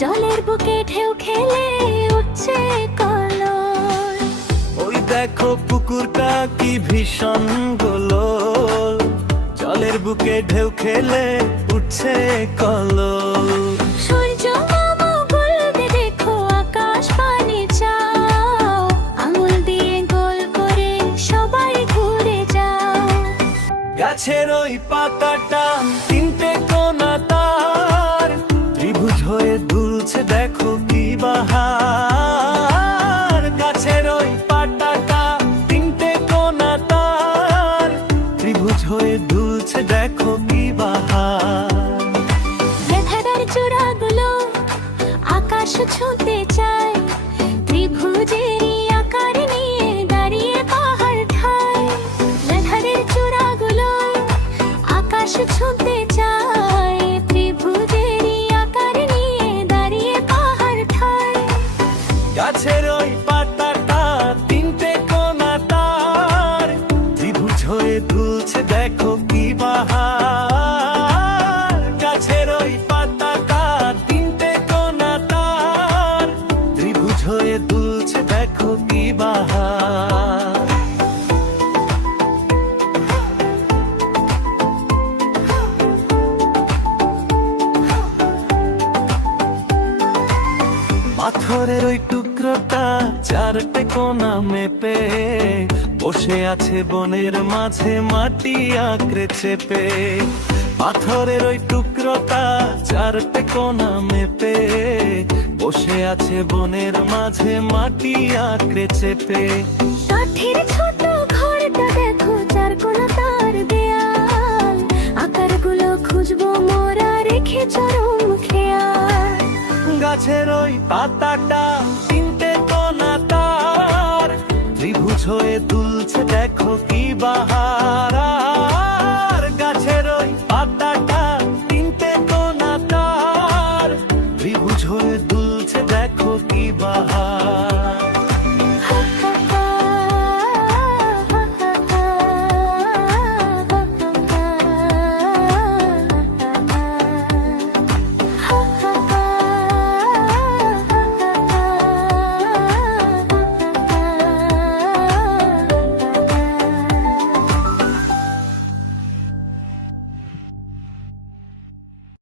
জলের বুকে ঢেউ খেলে উঠছে কলর। ওই দেখো পুকুরটা কি ভীষণ গোলর, জলের বুকে ঢেউ খেলে উঠছে কলর। সূর্য মামা গলবে দেখো আকাশ পানে চাও, আঙুল দিয়ে গোল করে সবাই ঘুরে যাও। গাছের ওই পাতাটা তিনটে কোনা তার, ত্রিভুজ হয়ে দুলছে দেখো কি বাহার। গাছের ওই পাতাটা তিনটে কোনা তার, ত্রিভুজ হয়ে দুলছে দেখো কি বাহার। লেখাটার চূড়াগুলো আকাশ ছুঁতে চায়, ত্রিভুজেরই আকার নিয়ে দাঁড়িয়ে পাহাড় ঠায়। লেখাটার চূড়াগুলো আকাশ ছুঁতে চায়, ত্রিভুজেরই আকার নিয়ে দাঁড়িয়ে পাহাড় ঠায়। গাছের ওই পাতাটা তিনটে কোনা তার, ত্রিভুজ হয়ে দুলছে দেখো কি বাহার। গাছের ওই পাতাটা তিনটে কোনা তার, ত্রিভুজ হয়ে দুলছে দেখো কি বাহার। পাথরের ওই টুকরোটা চারটে কোনা মেপে বসে আছে বনের মাঝে মাটি আঁকড়ে চেপে। পাথরের ওই টুকরোটা চারটে কোনা মেপে বসে আছে বনের মাঝে মাটি আঁকড়ে চেপে। কাঠের ছোট ঘরটা দেখো চার কোনা তার দেয়াল, আকারগুলো খুঁজবো মোরা রেখে চরম খেয়াল। গাছের ওই পাতাটা তিনটে কোনা তার, ত্রিভুজ হয়ে তুলছে দেখো কি বাহার।